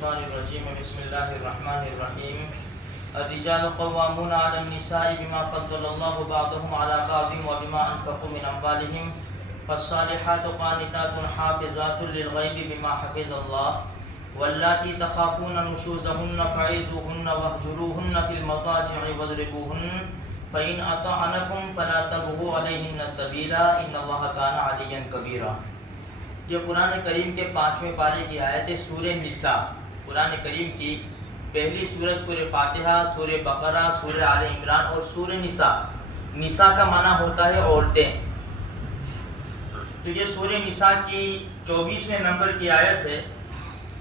الشيطان الرجيم بسم الله الرحمن الرحيم الرجال قوامون على النساء بما فضل الله بعضهم على بعض وبما أنفقوا من أموالهم فالصالحات قانتات حافظات للغيب بما حفظ الله واللاتي تخافون نشوزهن فعظوهن واهجروهن في المضاجع واضربوهن فإن أطعنكم فلا تبغوا عليهن سبيلا إن الله كان عليا كبيرا۔ یہ قرآن کریم کے 5ویں پارے کی آیت ہے سورہ نساء۔ قرآن کریم کی پہلی سورہ سورہ فاتحہ، سورہ بقرہ، سورہ آل عمران اور سورہ نساء۔ نساء کا معنی ہوتا ہے عورتیں۔ تو یہ سورہ نساء کی 24ویں نمبر کی آیت ہے۔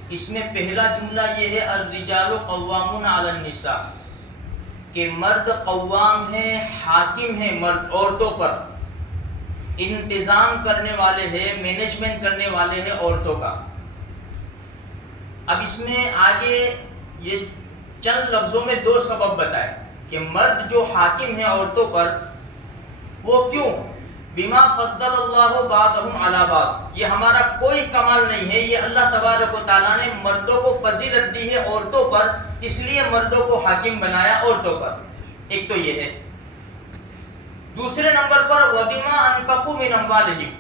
اس میں پہلا جملہ یہ ہے الرجال قوامون علی النساء، کہ مرد قوام ہیں، حاکم ہیں مرد عورتوں پر، انتظام کرنے والے ہیں، مینجمنٹ کرنے والے ہیں عورتوں کا۔ اب اس میں آگے یہ چند لفظوں میں 2 سبب بتائے کہ مرد جو حاکم ہیں عورتوں پر وہ کیوں؟ بما فضل اللہ بعضهم علی بعض، یہ ہمارا کوئی کمال نہیں ہے، یہ اللہ تبارک و تعالیٰ نے مردوں کو فضیلت دی ہے عورتوں پر، اس لیے مردوں کو حاکم بنایا عورتوں پر۔ ایک تو یہ ہے۔ دوسرے نمبر پر وَبِمَا أَنفَقُوا مِنْ أَمْوَالِهِمْ،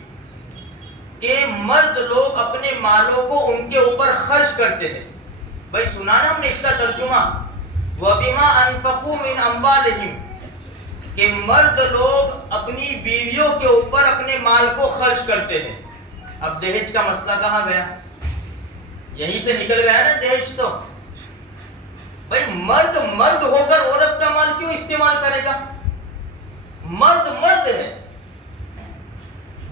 کہ مرد لوگ اپنے مالوں کو ان کے اوپر خرچ کرتے ہیں۔ بھائی سنا نا ہم نے اس کا ترجمہ، وَبِمَا أَنفَقُوا مِنْ أَمْوَالِهِمْ، کہ مرد لوگ اپنی بیویوں کے اوپر اپنے مال کو خرچ کرتے ہیں۔ اب دہیج کا مسئلہ کہاں گیا؟ یہیں سے نکل گیا نا دہیج۔ تو بھائی مرد ہو کر عورت کا مال کیوں استعمال کرے گا؟ مرد ہے۔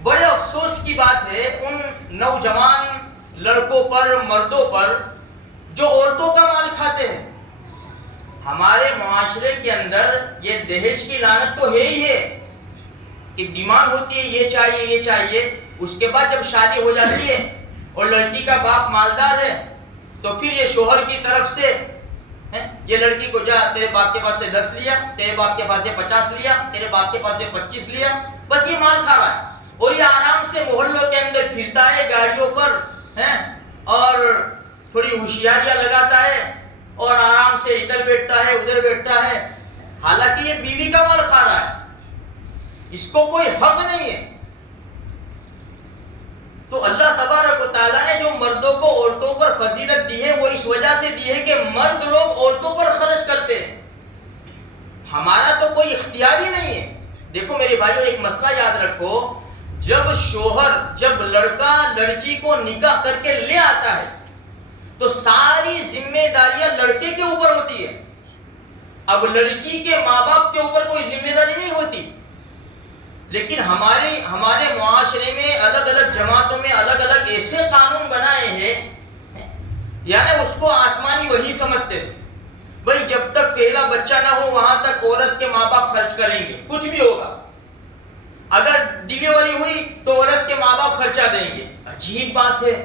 بڑے افسوس کی بات ہے ان نوجوان لڑکوں پر، مردوں پر جو عورتوں کا مال کھاتے ہیں۔ ہمارے معاشرے کے اندر یہ دہیج کی لعنت تو ہے ہی ہے کہ ڈیمانڈ ہوتی ہے یہ چاہیے یہ چاہیے، اس کے بعد جب شادی ہو جاتی ہے اور لڑکی کا باپ مالدار ہے تو پھر یہ شوہر کی طرف سے یہ لڑکی کو جا تیرے باپ کے پاس سے 10 لیا، تیرے باپ کے پاس سے 50 لیا، تیرے باپ کے پاس سے 25 لیا، بس یہ مال کھا رہا ہے اور یہ آرام سے محلوں کے اندر پھرتا ہے گاڑیوں پر اور تھوڑی ہوشیاریاں لگاتا ہے اور آرام سے ادھر بیٹھتا ہے ادھر بیٹھتا ہے، حالانکہ یہ بیوی کا مال کھا رہا ہے، اس کو کوئی حق نہیں ہے۔ تو اللہ تبارک و تعالیٰ نے جو مردوں کو عورتوں پر فضیلت دی ہے وہ اس وجہ سے دی ہے کہ مرد لوگ عورتوں پر خرچ کرتے ہیں، ہمارا تو کوئی اختیار ہی نہیں ہے۔ دیکھو میرے بھائیو، ایک مسئلہ یاد رکھو، جب لڑکا لڑکی کو نکاح کر کے لے آتا ہے تو ساری ذمہ داریاں لڑکے کے اوپر ہوتی ہے۔ اب لڑکی کے ماں باپ کے اوپر کوئی ذمہ داری نہیں ہوتی، لیکن ہمارے معاشرے میں الگ الگ جماعتوں میں الگ الگ ایسے قانون بنائے ہیں، یعنی اس کو آسمانی وحی سمجھتے ہیں۔ بھائی جب تک پہلا بچہ نہ ہو وہاں تک عورت کے ماں باپ خرچ کریں گے، کچھ بھی ہوگا، اگر ڈیلیوری ہوئی تو عورت کے ماں باپ خرچہ دیں گے۔ عجیب بات ہے،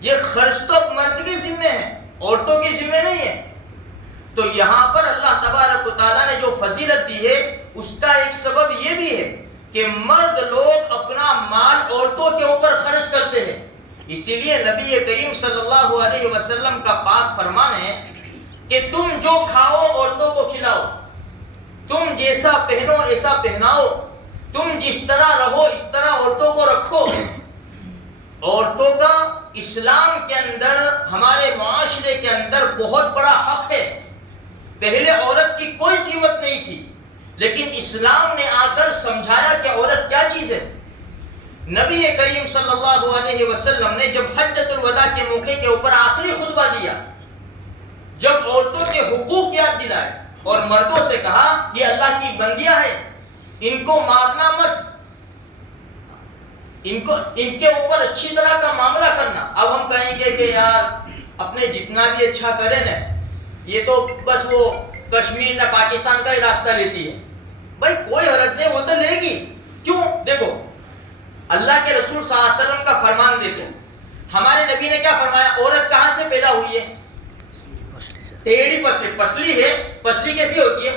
یہ خرچ تو مرد کے ذمہ ہے، عورتوں کے ذمہ نہیں ہے۔ تو یہاں پر اللہ تبارک و تعالیٰ نے جو فضیلت دی ہے اس کا ایک سبب یہ بھی ہے کہ مرد لوگ اپنا مال عورتوں کے اوپر خرچ کرتے ہیں۔ اسی لیے نبی کریم صلی اللہ علیہ وسلم کا پاک فرمان ہے کہ تم جو کھاؤ عورتوں کو کھلاؤ، تم جیسا پہنو ایسا پہناؤ، تم جس طرح رہو اس طرح عورتوں کو رکھو۔ عورتوں کا اسلام کے اندر، ہمارے معاشرے کے اندر بہت بڑا حق ہے۔ پہلے عورت کی کوئی قیمت نہیں تھی، لیکن اسلام نے آ کر سمجھایا کہ عورت کیا چیز ہے۔ نبی کریم صلی اللہ علیہ وسلم نے جب حجۃ الوداع کے موقع کے اوپر آخری خطبہ دیا، جب عورتوں کے حقوق یاد دلائے اور مردوں سے کہا یہ اللہ کی بندیاں ہیں، ان کو مارنا مت، ان کے اوپر اچھی طرح کا معاملہ کرنا۔ اب ہم کہیں گے کہ یار اپنے جتنا بھی اچھا کریں نا، یہ تو بس وہ کشمیر نہ پاکستان کا ہی راستہ لیتی ہے۔ بھائی کوئی حرج نہیں، وہ تو لے گی، کیوں؟ دیکھو اللہ کے رسول صلی اللہ علیہ وسلم کا فرمان دیکھو، ہمارے نبی نے کیا فرمایا؟ عورت کہاں سے پیدا ہوئی ہے؟ ٹیڑھی پسلی۔ پسلی ہے، پسلی کیسی ہوتی ہے؟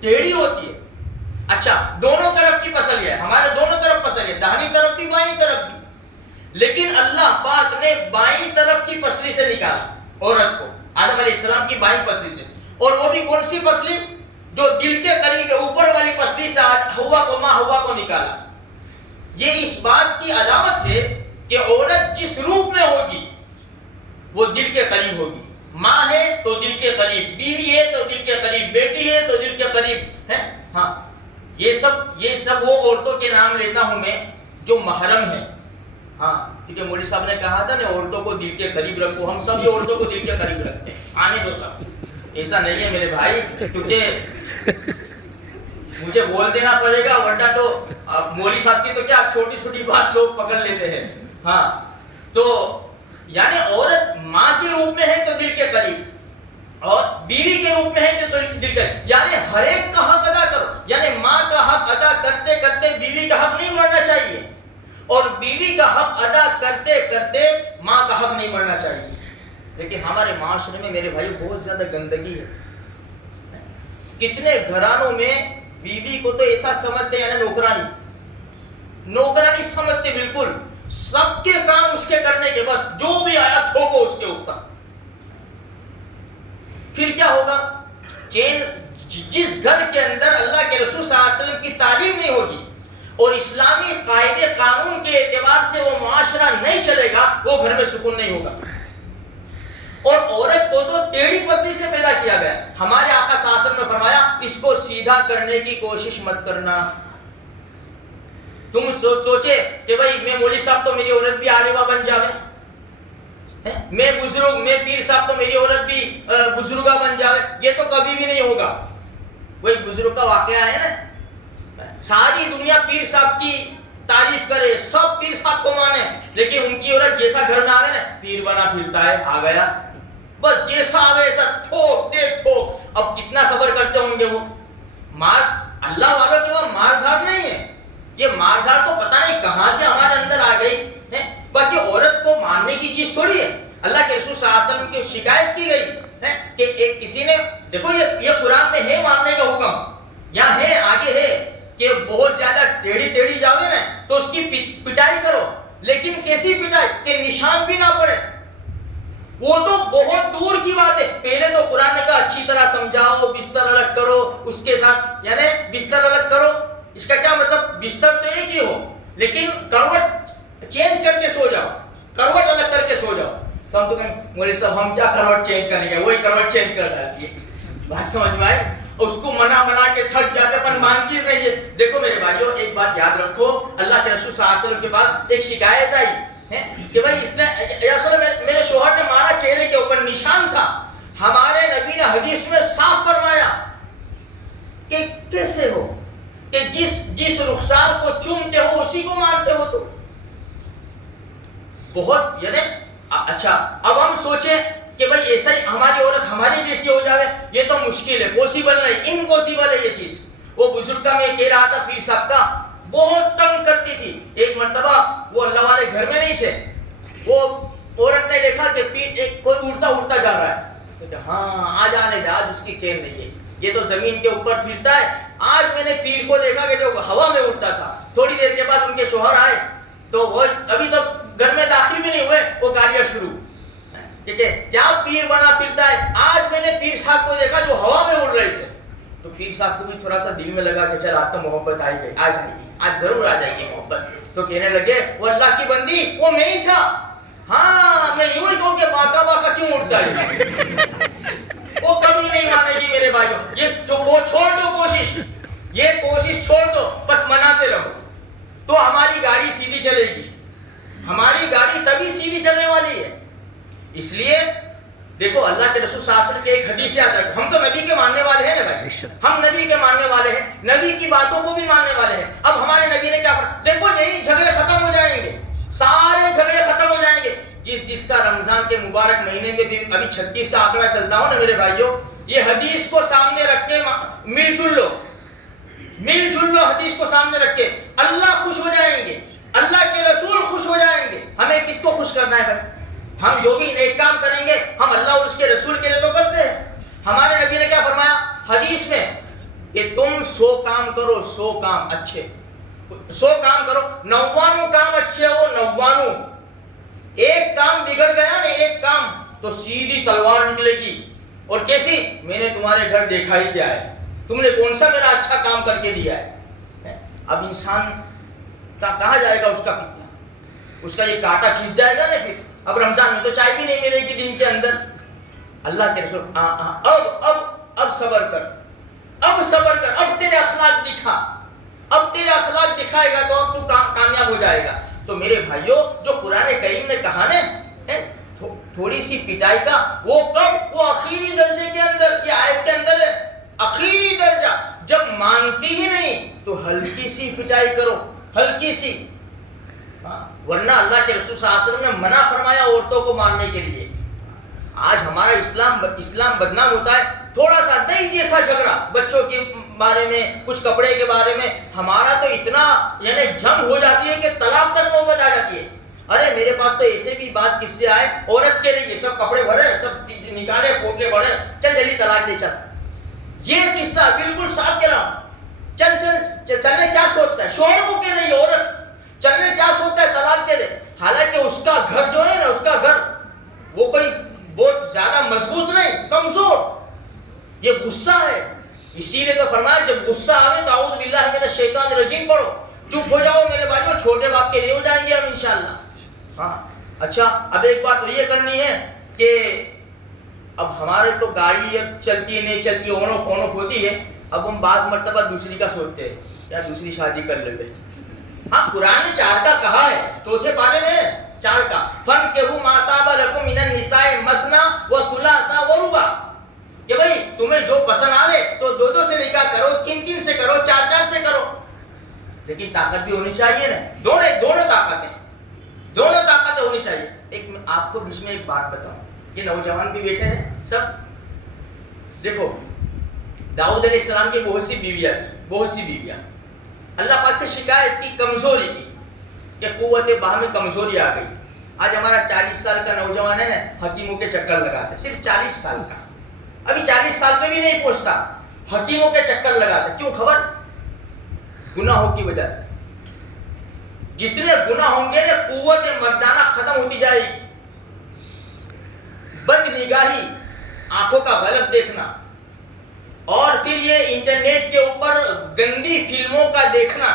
ٹیڑھی ہوتی ہے۔ اچھا دونوں طرف کی پسلی ہے، ہمارے دونوں طرف پسلی ہے، داہنی طرف بھی بائیں طرف بھی، لیکن اللہ پاک نے بائیں طرف کی پسلی سے نکالا عورت کو، آدم علیہ السلام کی بائیں پسلی سے، اور وہ بھی کون سی پسلی؟ جو دل کے قریب ہے، اوپر والی پسلی سے ہوا کو، ماں ہوا کو نکالا۔ یہ اس بات کی علامت ہے کہ عورت جس روپ میں ہوگی وہ دل کے قریب ہوگی۔ ماں ہے تو دل کے قریب، بیوی ہے تو دل کے قریب، بیٹی ہے تو دل کے قریب ہے۔ ہاں یہ سب وہ عورتوں کے نام لیتا ہوں میں جو محرم ہیں۔ ہاں کیونکہ مولوی صاحب نے کہا تھا نا عورتوں کو دل کے قریب رکھو، ہم سب یہ عورتوں کو دل کے قریب رکھتے ہیں، آنے دو سب۔ ایسا نہیں ہے میرے بھائی، کیونکہ مجھے بول دینا پڑے گا، ورنہ تو مولوی صاحب کی تو کیا چھوٹی چھوٹی بات لوگ پکڑ لیتے ہیں۔ ہاں تو یعنی عورت ماں کے روپ میں ہے تو دل کے قریب، اور بیوی کے روپ میں ہے تو دل کے قریب، یعنی ہر ایک کا حق ادا کرو۔ یعنی ماں کا حق ادا کرتے کرتے بیوی کا حق نہیں مرنا چاہیے، اور بیوی کا حق ادا کرتے کرتے ماں کا حق نہیں مرنا چاہیے۔ لیکن ہمارے معاشرے میں میرے بھائی بہت زیادہ گندگی ہے۔ کتنے گھرانوں میں بیوی کو تو ایسا سمجھتے ہیں، نوکرانی سمجھتے، بالکل سب کے کام اس کے کرنے کے، بس جو بھی آیا تھوپو اس کے اوپر۔ پھر کیا ہوگا؟ جس گھر کے اندر اللہ کے رسول صلی اللہ علیہ وسلم کی تعلیم نہیں ہوگی اور اسلامی قاعدے قانون کے اعتبار سے وہ معاشرہ نہیں چلے گا، وہ گھر میں سکون نہیں ہوگا۔ اور عورت کو تو ٹیڑھی پسلی سے پیدا کیا گیا۔ ہمارے آقا صلی اللہ علیہ وسلم نے فرمایا اس کو سیدھا کرنے کی کوشش مت کرنا۔ تم سوچے کہ بھائی میں مولوی صاحب تو میری عورت بھی عالمہ بن جاوے، میں بزرگ، میں پیر صاحب تو میری عورت بھی بزرگہ بن جاوے، یہ تو کبھی بھی نہیں ہوگا۔ وہی بزرگ کا واقعہ ہے نا، ساری دنیا پیر صاحب کی تعریف کرے، سب پیر صاحب کو مانے، لیکن ان کی عورت جیسا گھر میں آگے نا، پیر بنا پھرتا ہے، آ گیا، بس جیسا آوے ایسا ٹھوک دے ٹھوک۔ اب کتنا صبر کرتے ہوں گے وہ؟ مار اللہ والوں کے وہ مار دھاڑ نہیں ہے، یہ مار دھاڑ تو پتہ نہیں کہاں سے ہمارے اندر آ گئی ہے۔ باقی عورت کو ماننے کی چیز تھوڑی ہے۔ اللہ کے رسول صلی اللہ علیہ وسلم کی شکایت کی گئی ہے کہ ایک کسی نے، دیکھو یہ قرآن میں ہے ماننے کا حکم، یہاں ہے آگے ہے کہ بہت زیادہ ٹیڑھی جاوے نا تو اس کی پٹائی کرو، لیکن کیسی پٹائی کہ نشان بھی نہ پڑے، وہ تو بہت دور کی بات ہے۔ پہلے تو قرآن نے کہا اچھی طرح سمجھاؤ، بستر الگ کرو اس کے ساتھ، یعنی بستر الگ کرو، اس کا کیا مطلب؟ بستر تو ایک ہی ہو لیکن کروٹ چینج کر کے سو جاؤ، کروٹ الگ کر کے سو جاؤ۔ تو ہم تو کہیں مولوی صاحب ہم کیا کروٹ چینج کریں گے، وہی کروٹ چینج کر ڈالتی ہے۔ بات سمجھ میں آئی؟ اس کو منا کے تھک جاتے پر مانتی نہیں ہے۔ دیکھو میرے بھائیو ایک بات یاد رکھو، اللہ کے رسول صلی اللہ علیہ وسلم کے پاس ایک شکایت آئی ہے کہ بھائی اس نے اصل میں میرے شوہر نے مارا، چہرے کے اوپر نشان تھا۔ ہمارے نبی نے حدیث میں صاف فرمایا کہ کیسے ہو کہ جس رخسار کو چومتے ہو اسی کو مارتے ہو تم۔ بہت یعنی اچھا، اب ہم سوچیں کہ بھائی ایسا ہی ہماری عورت ہماری جیسی ہو جائے، یہ تو مشکل ہے، پوسیبل نہیں، امپوسیبل ہے یہ چیز۔ وہ بزرگ کا میں کہہ رہا تھا، پیر صاحب کا بہت تنگ کرتی تھی۔ ایک مرتبہ وہ اللہ والے گھر میں نہیں تھے، وہ عورت نے دیکھا کہ کوئی اڑتا جا رہا ہے، تو کہ ہاں آج آنے دے، آج اس کی کھیل نہیں ہے، یہ تو زمین کے اوپر پھرتا ہے۔ آج میں نے پیر کو دیکھا کہ جو ہوا میں اڑتا تھا۔ تھوڑی دیر کے بعد ان کے شوہر آئے تو وہ ابھی تو گھر میں داخل بھی نہیں ہوئے، وہ گالیاں شروع، ٹھیک ہے، کیا پیر بنا پھرتا ہے؟ آج میں نے پیر صاحب کو دیکھا جو ہوا میں اڑ رہے تھے۔ تو پیر صاحب کو بھی تھوڑا سا دل میں لگا کہ چل آج تو محبت آئی گئی، آ جائے گی، آج ضرور آ جائے گی محبت۔ تو کہنے لگے وہ اللہ کی بندی، وہ میں ہی تھا۔ ہاں میں یوں ہی کہوں کہ باقا کیوں اڑتا ہے، وہ کبھی نہیں مانے گی میرے بھائیوں۔ یہ وہ چھوڑ دو کوشش، یہ کوشش چھوڑ دو، بس مناتے رہو تو ہماری گاڑی سیدھی چلے گی۔ ہماری گاڑی تبھی سیدھی چلنے والی ہے۔ اس لیے دیکھو اللہ کے رسول صلی اللہ علیہ وسلم کے ایک حدیث یاد رکھو، ہم تو نبی کے ماننے والے ہیں نا بھائی، ہم نبی کے ماننے والے ہیں، نبی کی باتوں کو بھی ماننے والے ہیں۔ اب ہمارے نبی نے کیا فرمایا؟ دیکھو یہی جھگڑے ختم ہو جائیں گے، سارے جھگڑے ختم ہو جائیں گے۔ جس کا رمضان کے مبارک مہینے میں بھی ابھی 36 کا آنکڑا چلتا ہو نا میرے بھائیوں، یہ حدیث کو سامنے رکھ کے مل جل لو، حدیث کو سامنے رکھ کے اللہ خوش ہو جائیں گے، اللہ کے رسول خوش ہو جائیں گے۔ ہمیں کس کو خوش کرنا ہے بھائی؟ ہم جو بھی نیک کام کریں گے ہم اللہ اور اس کے رسول کے لیے تو کرتے ہیں۔ ہمارے نبی نے کیا فرمایا حدیث میں کہ تم 100 کام کرو، 100 کام اچھے، 100 کام کرو، 99 کام اچھے ہو، 99 ایک کام بگڑ گیا نا، ایک کام، تو سیدھی تلوار نکلے گی. اور کیسی؟ میں نے تمہارے گھر دیکھا ہی کیا ہے، تم نے کون سا میرا اچھا کام کر کے دیا ہے. اب انسان کا کہاں جائے گا، اس کا پیتا، اس کا یہ کانٹا کھینچ جائے گا نا. پھر اب رمضان میں تو چائے بھی نہیں ملے گی دن کے اندر. اللہ کے رسول اب صبر کر، اب صبر کر، اب تیرے اخلاق دکھا، اب تیرے اخلاق دکھائے گا تو اب تو کامیاب ہو جائے گا. تو میرے بھائیوں، جو قرآن کریم نے کہا نا تھوڑی سی پٹائی کا، وہ کب؟ وہ آخری درجے کے اندر، یہ آیت کے اندر ہے، آخری درجہ. جب مانتی ہی نہیں تو ہلکی سی پٹائی کرو، ہلکی سی. ورنہ اللہ کے رسول صلی اللہ علیہ وسلم نے منع فرمایا عورتوں کو مارنے کے لیے. آج ہمارا اسلام بدنام ہوتا ہے، تھوڑا سا دہی جیسا جھگڑا بچوں کے بارے میں، کچھ کپڑے کے بارے میں، ہمارا تو اتنا یعنی جنگ ہو جاتی ہے کہ طلاق تک نوبت آ جاتی ہے. ارے میرے پاس تو ایسے بھی بعض قصے آئے، عورت کے لیے سب کپڑے بھرے، سب نکالے، پوٹلے بھرے، چل جلدی طلاق دے چل. یہ قصہ بالکل صاف کہہ رہا ہوں. چلنے کیا سوچتا ہے، شوہر کو کہ نہیں، عورت چلنے کیا سوچتا ہے، طلاق دے دے. حالانکہ اس کا گھر جو ہے نا، اس کا گھر وہ کوئی بہت زیادہ مضبوط نہیں، کمزور. یہ غصہ ہے. اسی لیے تو فرمایا جب غصہ آئے تو اعوذ باللہ من الشیطان الرجیم پڑھو. چپ ہو جاؤ میرے بھائیو، چھوٹے باپ کے لیے ہو جائیں گے ہم انشاءاللہ. ہاں اچھا، اب ایک بات تو یہ کرنی ہے کہ اب ہمارے تو گاڑی اب چلتی ہے نہیں چلتی، آن آف ہوتی ہے. اب ہم بعض مرتبہ دوسری کا سوچتے ہیں، یا دوسری شادی کر لے گے. ہاں قرآن نے 4 کا کہا ہے، چوتھے پارے میں 4 کا، فَانْكِحُوا مَا طَابَ لَكُم مِّنَ النِّسَاءِ مَثْنَىٰ وَثُلَاثَ وَرُبَاعَ. کہ بھائی تمہیں جو پسند آئے تو 2 سے نکاح کرو، 3 سے کرو، 4 سے کرو. لیکن طاقت بھی ہونی چاہیے نا، دونوں طاقتیں ہونی چاہیے. ایک میں آپ کو بیچ میں ایک بات بتاؤں، یہ نوجوان بھی بیٹھے ہیں سب. دیکھو داؤد علیہ السلام کی بہت سی بیویاں اللہ پاک سے شکایت کی کمزوری کی، کہ قوت باہ میں کمزوری آ گئی. آج ہمارا 40 سال کا نوجوان ہے نا، حکیموں کے چکر لگاتا ہے. صرف 40 سال کا، ابھی 40 سال پہ بھی نہیں پہنچتا، حکیموں کے چکر لگاتا ہے. کیوں؟ خبر؟ گناہوں کی وجہ سے. جتنے گناہ ہوں گے نا، قوت مردانہ ختم ہوتی جائے گی. بد نگاہی، آنکھوں کا غلط دیکھنا، اور پھر یہ انٹرنیٹ کے اوپر گندی فلموں کا دیکھنا،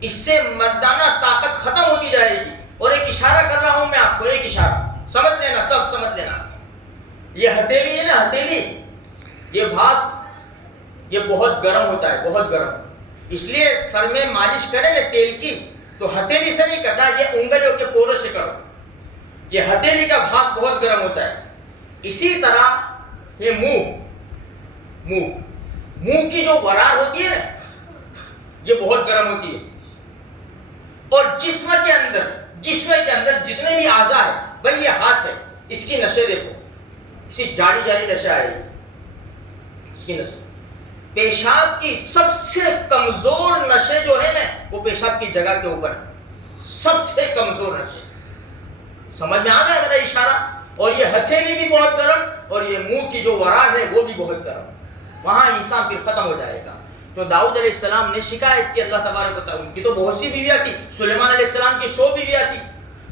اس سے مردانہ طاقت ختم ہوتی جائے گی. اور ایک اشارہ کر رہا ہوں میں آپ کو، ایک اشارہ سمجھ لینا، سب سمجھ لینا. یہ ہتھیلی ہے نا، ہتھیلی، یہ بھاگ، یہ بہت گرم ہوتا ہے، بہت گرم. اس لیے سر میں مالش کرے نا تیل کی تو ہتھیلی سے نہیں کرنا، یہ انگلیوں کے پوروں سے کرو. یہ ہتھیلی کا بھاگ بہت گرم ہوتا ہے. اسی طرح یہ منہ کی جو ورار ہوتی ہے نا، یہ بہت گرم ہوتی ہے. اور جسم کے اندر جتنے بھی اعضاء ہیں، بھائی یہ ہاتھ ہے، اس کی نشے دیکھو، اسی جاڑی نشے آئے گی، اس کی نشے. پیشاب کی سب سے کمزور نشے جو ہے نا، وہ پیشاب کی جگہ کے اوپر سب سے کمزور نشے. سمجھ میں آ گیا میرا اشارہ؟ اور یہ ہتھیلی بھی بہت گرم، اور یہ منہ کی جو ورار ہے وہ بھی بہت گرم. وہاں انسان پھر ختم ہو جائے گا. تو داؤد علیہ السلام نے شکایت کی اللہ تبارک و تعالیٰ. ان کی تو بہت سی بیویاں تھی. سلیمان علیہ السلام کی 100 بیویاں تھی.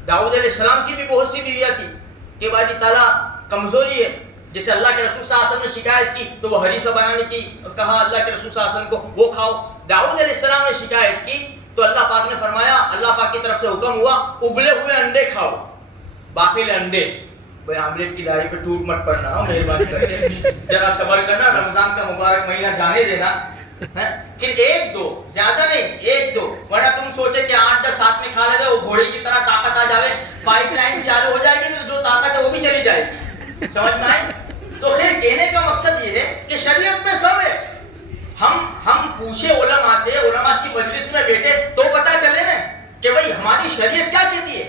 داؤد علیہ السلام کی بھی بہت سی بیویاں تھی. کہ بھائی تعالیٰ کمزوری ہے. جیسے اللہ کے رسول صلی اللہ علیہ وسلم نے شکایت کی تو وہ ہریسہ بنانے کی کہا اللہ کے رسول صلی اللہ علیہ وسلم کو، وہ کھاؤ. داؤد علیہ السلام نے شکایت کی تو اللہ پاک نے فرمایا، اللہ پاک کی طرف سے حکم ہوا، ابلے ہوئے انڈے کھاؤ، بافل انڈے. بھائی آملیٹ کی داڑھی پہ ٹوٹ مت پڑنا، مہربانی کر کے ذرا صبر کرنا، رمضان کا مبارک مہینہ جانے دینا. پھر 1-2 زیادہ نہیں، 1-2، ورنہ تم سوچے کہ 8-10 ساتھ میں کھا لے گا، وہ گھوڑے کی طرح طاقت آ جاوے، پائپ لائن چالو ہو جائے گی تو جو طاقت ہے وہ بھی چلی جائے گی. سمجھ میں آئی؟ تو خیر کہنے کا مقصد یہ ہے کہ شریعت میں سب ہے. ہم پوچھے علماء سے، علماء کی مجلس میں بیٹھے تو پتہ چلے نا کہ بھائی ہماری شریعت کیا کہتی ہے.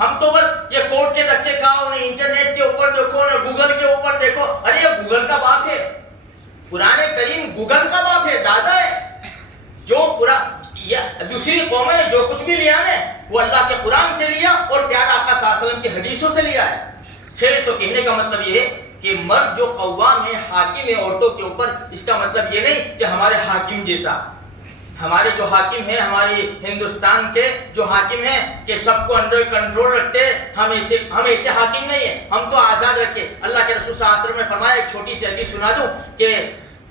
ہم تو بس یہ کوٹ کے دھکے کھاؤ، نہ انٹرنیٹ کے اوپر دیکھو، نہ گوگل کے اوپر دیکھو. ارے یہ گوگل کا باپ ہے، قرآن کریم گوگل کا باپ ہے، دادا ہے. جو دوسری قوموں نے جو کچھ بھی لیا نا، وہ اللہ کے قرآن سے لیا اور پیارے آقا صلی اللہ علیہ وسلم کی حدیثوں سے لیا ہے. خیر تو کہنے کا مطلب یہ ہے کہ مرد جو قوام ہے، حاکم ہے عورتوں کے اوپر، اس کا مطلب یہ نہیں کہ ہمارے حاکم جیسا. ہمارے جو حاکم ہیں ہمارے ہندوستان کے جو حاکم ہیں کہ سب کو انڈر کنٹرول رکھتے ہیں، ہم ایسے حاکم نہیں ہیں، ہم تو آزاد رکھے۔ اللہ کے رسول صلی اللہ علیہ وسلم نے فرمایا، ایک چھوٹی سی حدیث سنا دوں کہ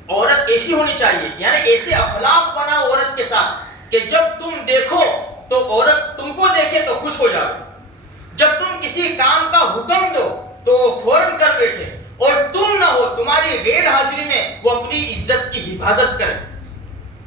عورت ایسی ہونی چاہیے، یعنی ایسے اخلاق بنا عورت کے ساتھ کہ جب تم دیکھو تو عورت تم کو دیکھے تو خوش ہو جائے، جب تم کسی کام کا حکم دو تو فوراً کر بیٹھے، اور تم نہ ہو تمہاری غیر حاضری میں وہ اپنی عزت کی حفاظت کرے۔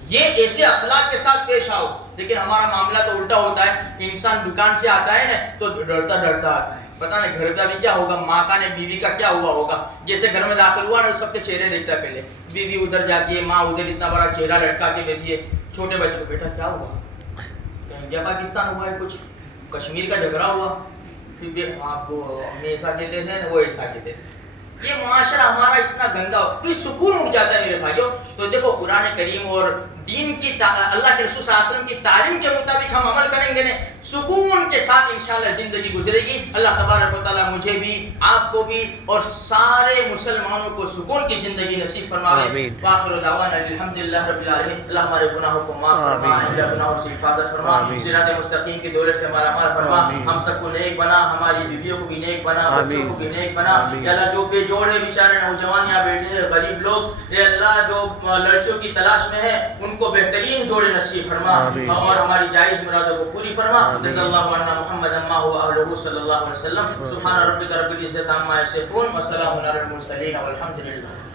یہ ایسے اخلاق کے ساتھ پیش آؤ۔ لیکن ہمارا معاملہ تو الٹا ہوتا ہے، انسان دکان سے آتا ہے نا تو ڈرتا آتا ہے، پتہ نہیں گھر کا بھی کیا ہوگا، ماں کا نے بیوی کا کیا ہوا ہوگا۔ جیسے گھر میں داخل ہوا نا سب کے چہرے دیکھتا ہے، پہلے بیوی ادھر جاتی ہے، ماں ادھر اتنا بڑا چہرہ لٹکا کے بیٹھی ہے، چھوٹے بچے کو بیٹا کیا ہوا، انڈیا پاکستان ہوا ہے، کچھ کشمیر کا جھگڑا ہوا، پھر آپ کو ہمیں ایسا کہتے تھے وہ ایسا کہتے تھے۔ یہ معاشرہ ہمارا اتنا گندا ہو، پھر سکون اٹھ جاتا ہے میرے بھائیوں۔ تو دیکھو قرآن کریم اور دین کی اللہ کے رسول صلی اللہ علیہ وسلم کی تعلیم کے مطابق ہم عمل کریں گے نا، سکون کے ساتھ انشاءاللہ زندگی گزرے گی۔ اللہ تبارک و تعالیٰ مجھے بھی، آپ کو بھی اور سارے مسلمانوں کو سکون کی زندگی نصیب فرمائے۔ وآخر دعوانا الحمدللہ رب العالمین۔ اللہ ہمارے گناہوں کو معاف فرما، ہمارے گناہوں سے حفاظت فرما، صراط مستقیم کی دولت سے ہمارا مال فرما، ہم سب کو نیک بنا، ہماری بیویوں کو بھی نیک بنا، بچوں کو بھی نیک بنا۔ یا اللہ جو بے جوڑ ہے بیچارے نوجوان یہاں بیٹھے ہیں، غریب لوگ، اے اللہ جو لڑکیوں کی تلاش میں ہے ان کو بہترین جوڑے نصیب فرما، اور ہماری جائز مرادوں کو پوری فرما۔ جزا اللہ عنا محمد ما هو اهله صلی اللہ علیہ وسلم۔ سبحان ربک رب العزۃ عما یصفون وسلام علی المرسلین والحمد للہ۔